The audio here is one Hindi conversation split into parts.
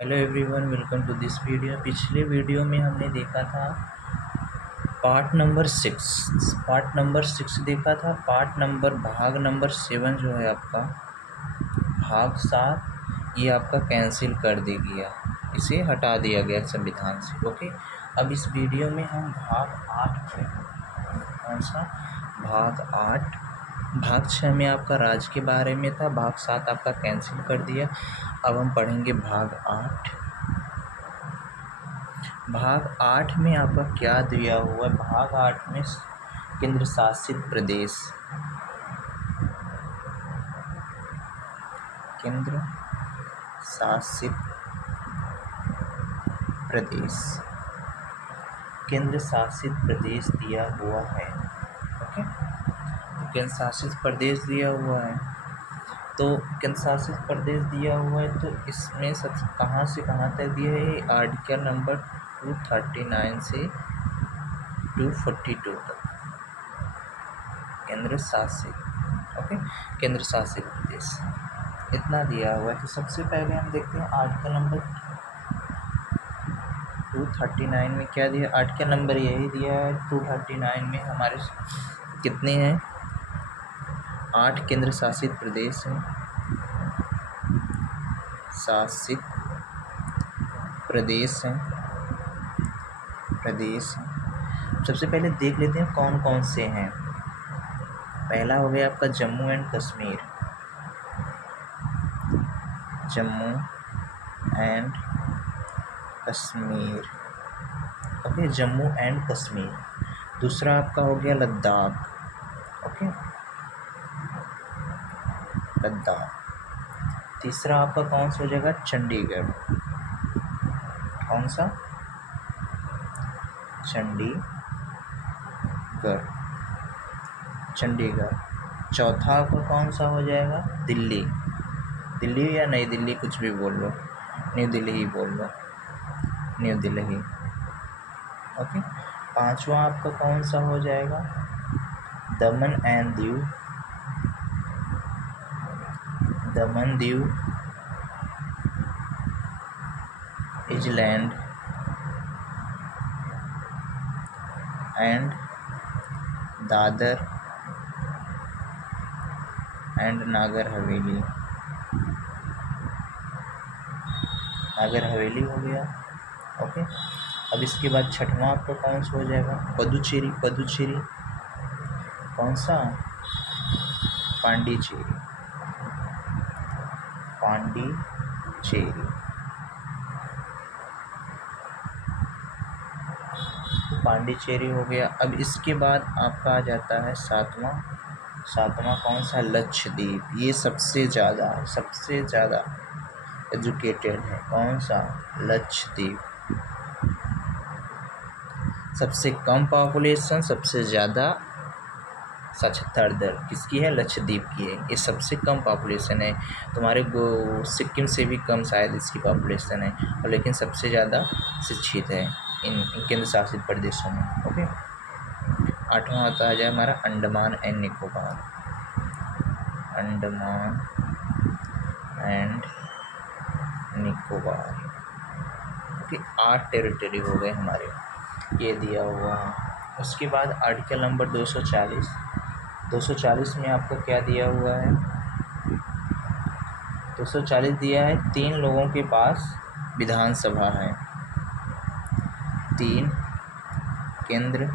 Hello everyone, welcome to this video. पिछले वीडियो में हमने देखा था पार्ट नंबर 6 देखा था। भाग नंबर 7 जो है आपका भाग 7, ये आपका कैंसिल कर दिया गया, इसे हटा दिया गया संविधान से। ओके, अब इस वीडियो में हम भाग 8 पढ़ेंगे। कौन सा? भाग 8। भाग 6 में आपका राज्य के बारे में था, भाग 7 आपका कैंसिल कर दिया। अब हम पढ़ेंगे भाग 8। भाग 8 में आपका क्या दिया हुआ है? भाग 8 में केंद्र शासित प्रदेश, केंद्र शासित प्रदेश, केंद्र शासित प्रदेश दिया हुआ है। ओके, केंद्र शासित प्रदेश दिया हुआ है, तो केंद्र शासित प्रदेश दिया हुआ है, तो इसमें सब कहाँ से कहाँ तक दिया है? आर्टिकल नंबर 239 से 242 तक केंद्र शासित। ओके, केंद्र शासित प्रदेश इतना दिया हुआ है। तो सबसे पहले हम देखते हैं आर्टिकल नंबर 239 में क्या दिया। आर्टिकल नंबर यही दिया है 239 में हमारे कितने हैं? 8 केंद्र शासित प्रदेश हैं, शासित प्रदेश हैं, सबसे पहले देख लेते हैं कौन कौन से हैं। पहला हो गया आपका Jammu and Kashmir, Jammu and Kashmir. Okay, Jammu and Kashmir. दूसरा आपका हो गया लद्दाख। ओके, लद्दाख। तीसरा आपका कौन सा हो जाएगा? चंडीगढ़। कौन सा? चंडीगढ़। चौथा आपका कौन सा हो जाएगा? दिल्ली। दिल्ली या नई दिल्ली, कुछ भी बोल लो, न्यू दिल्ली ही बोल लो, न्यू दिल्ली। ओके, पांचवा आपका कौन सा हो जाएगा? दमन and Diu, Daman Diu island and Dadar and Nagar Haveli. Nagar Haveli हो गया। ओके, अब इसके बाद छठवां आपका कौन सा हो जाएगा? पुदुचेरी। पुदुचेरी कौन सा? पांडिचेरी। पांडिचेरी। पांडिचेरी हो गया। अब इसके बाद आपका आ जाता है सातवां कौन सा? लक्षद्वीप। ये सबसे ज़्यादा एजुकेटेड है। कौन सा? लक्षद्वीप। सबसे कम पॉपुलेशन, सबसे ज़्यादा साक्षरता दर किसकी है? लक्षद्वीप की है। ये सबसे कम पॉपुलेशन है। तुम्हारे सिक्किम से भी कम शायद इसकी पॉपुलेशन है, और लेकिन सबसे ज़्यादा शिक्षित है इन केंद्र शासित प्रदेशों में। ओके, आठवां आता है हमारा Andaman and Nicobar. Andaman and Nicobar. Okay, 8 territory हो गए हमारे, ये दिया हुआ है। उसके बाद आर्टिकल नंबर 240 में आपको क्या दिया हुआ है? 240 दिया है 3 लोगों के पास विधानसभा है। 3 केंद्र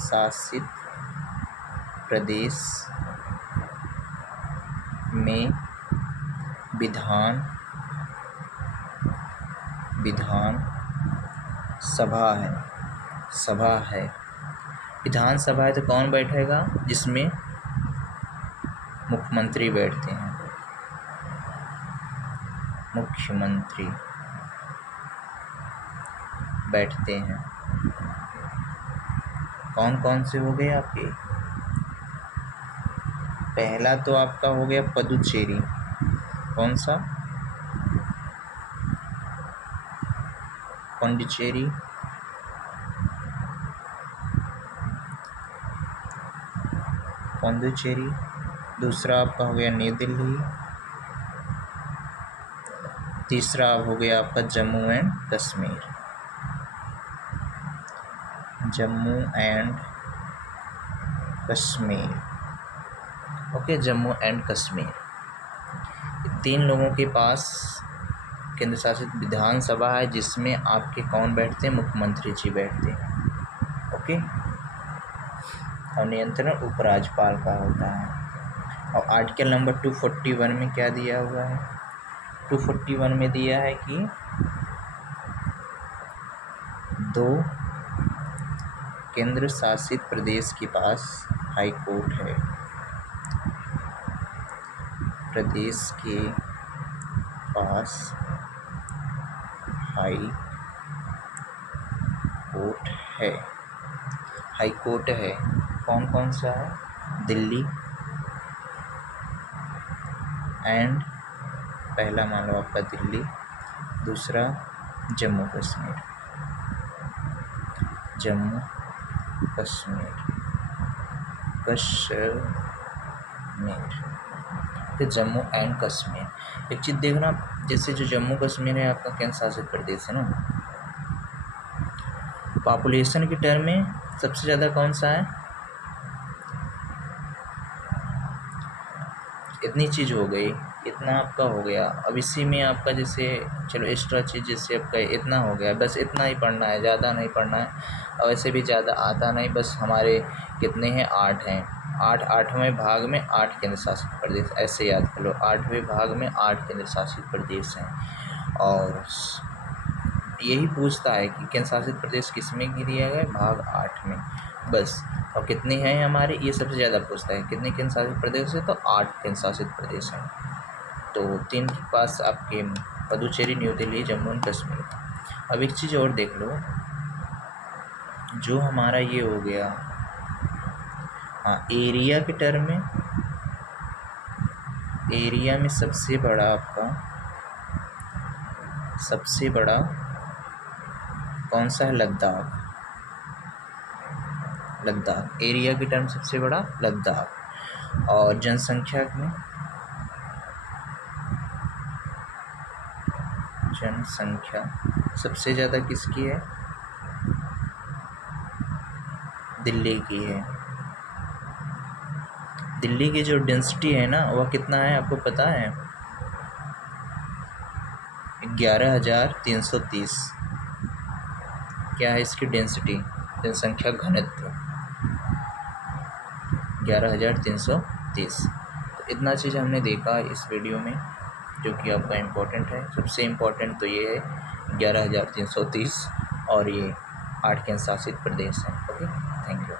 शासित प्रदेश में विधान सभा है। विधानसभा है तो कौन बैठेगा? जिसमें मुख्यमंत्री बैठते हैं, मुख्यमंत्री बैठते हैं। कौन कौन से हो गए आपके? पहला तो आपका हो गया पुदुचेरी। कौन सा? पांडिचेरी। पुदुचेरी। दूसरा आपका हो गया न्यू दिल्ली। तीसरा हो गया आपका Jammu and Kashmir, Jammu and Kashmir. Okay, Jammu and Kashmir. 3 लोगों के पास केंद्र शासित विधानसभा है, जिसमें आपके कौन बैठते हैं? मुख्यमंत्री जी बैठते हैं। ओके, और नियंत्रण उपराज्यपाल का होता है। और आर्टिकल नंबर 241 में क्या दिया हुआ है? 241 में दिया है कि 2 केंद्र शासित प्रदेश के पास हाई कोर्ट है, प्रदेश के पास हाई कोर्ट है। हाई कोर्ट है, कौन कौन सा है? दिल्ली एंड, पहला मान लो आपका दिल्ली, दूसरा जम्मू कश्मीर, जम्मू कश्मीर, फिर जम्मू एंड कश्मीर। एक चीज़ देखना, जैसे जो जम्मू कश्मीर है आपका केंद्र शासित प्रदेश है ना, पॉपुलेशन की टर्म में सबसे ज़्यादा कौन सा है? इतनी चीज़ हो गई, इतना आपका हो गया। अब इसी में आपका जैसे चलो एक्स्ट्रा चीज़ जैसे आपका इतना हो गया, बस इतना ही पढ़ना है, ज़्यादा नहीं पढ़ना है। और वैसे भी ज़्यादा आता नहीं, बस हमारे कितने हैं? 8 हैं। 8वें भाग में 8 केंद्र शासित प्रदेश, ऐसे याद कर लो। 8वें भाग में 8 केंद्र शासित प्रदेश हैं। और यही पूछता है कि केंद्र शासित प्रदेश किस में दिया गया? भाग 8 में, बस। और कितने हैं हमारे? ये सबसे ज़्यादा पूछता है, कितने केंद्र शासित प्रदेश है? तो 8 केंद्र शासित प्रदेश हैं। तो 3 के पास आपके पुडुचेरी, न्यू दिल्ली, जम्मू एंड कश्मीर। अब एक चीज़ और देख लो, जो हमारा ये हो गया, हाँ, एरिया के टर्म में, एरिया में सबसे बड़ा आपका, सबसे बड़ा कौन सा है? लद्दाख। लद्दाख एरिया की टर्म सबसे बड़ा लद्दाख। और जनसंख्या में, जनसंख्या सबसे ज़्यादा किसकी है? दिल्ली की है। दिल्ली की जो डेंसिटी है ना, वह कितना है आपको पता है? 11,330। क्या है इसकी डेंसिटी? जनसंख्या घनत्व 11,330। तो इतना चीज़ हमने देखा इस वीडियो में, जो कि आपका इम्पोर्टेंट है। सबसे इम्पोर्टेंट तो ये है 11,330, और ये 8 केंद्र शासित प्रदेश हैं। Okay, thank you.